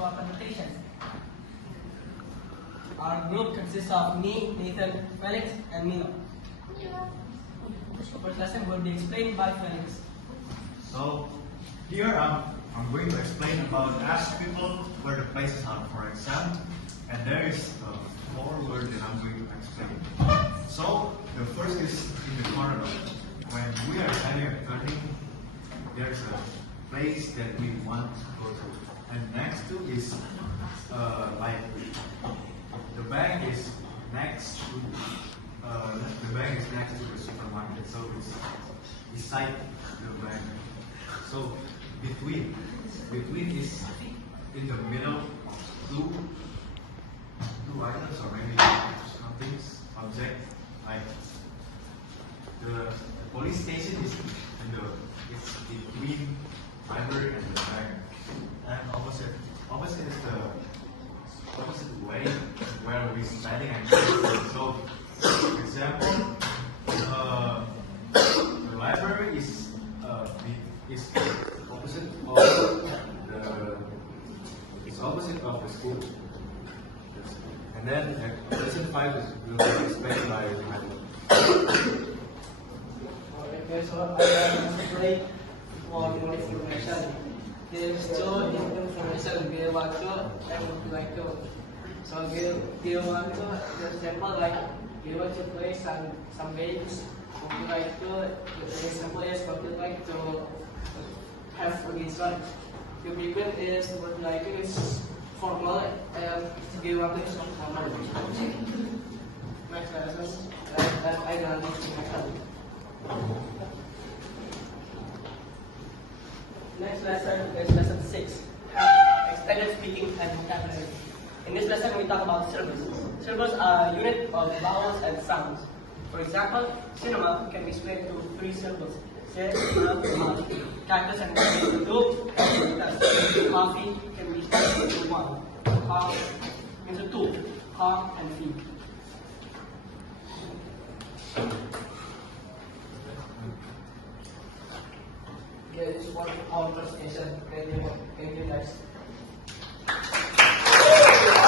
to our presentation. Our group consists of me, Nathan, Felix, and Milo. The first lesson will be explained by Felix. So here I'm going to explain about ask people where the places are for exam, and there is four words that I'm going to explain. So the first is in the corridor. When we are having a turning, there's a place that we want to go to, and next to is like the bank is next to the supermarket, so it's beside the bank. So between is in the middle of two items or maybe something object, like the police station is it's between library and the bank, and opposite is the opposite way where we're studying actually. So for example, the library is opposite of the school, and then lesson 5 will be explained by Michael. Okay, so I am explain more information. There's two information we want to and would like to. So we want to, for example, like we want to play some games. Would like to, for example, is would like to have this one. The people is would like to is formal and we want to is not formal. Next lesson, I don't know. Next lesson is lesson 6, extended speaking and vocabulary. In this lesson, we talk about syllables. Syllables are a unit of vowels and sounds. For example, cinema can be split into 3 syllables. Cinema, cactus and two, coffee can be split into 1. Car into 2, car and feet. This is what our presentation. Thank you guys.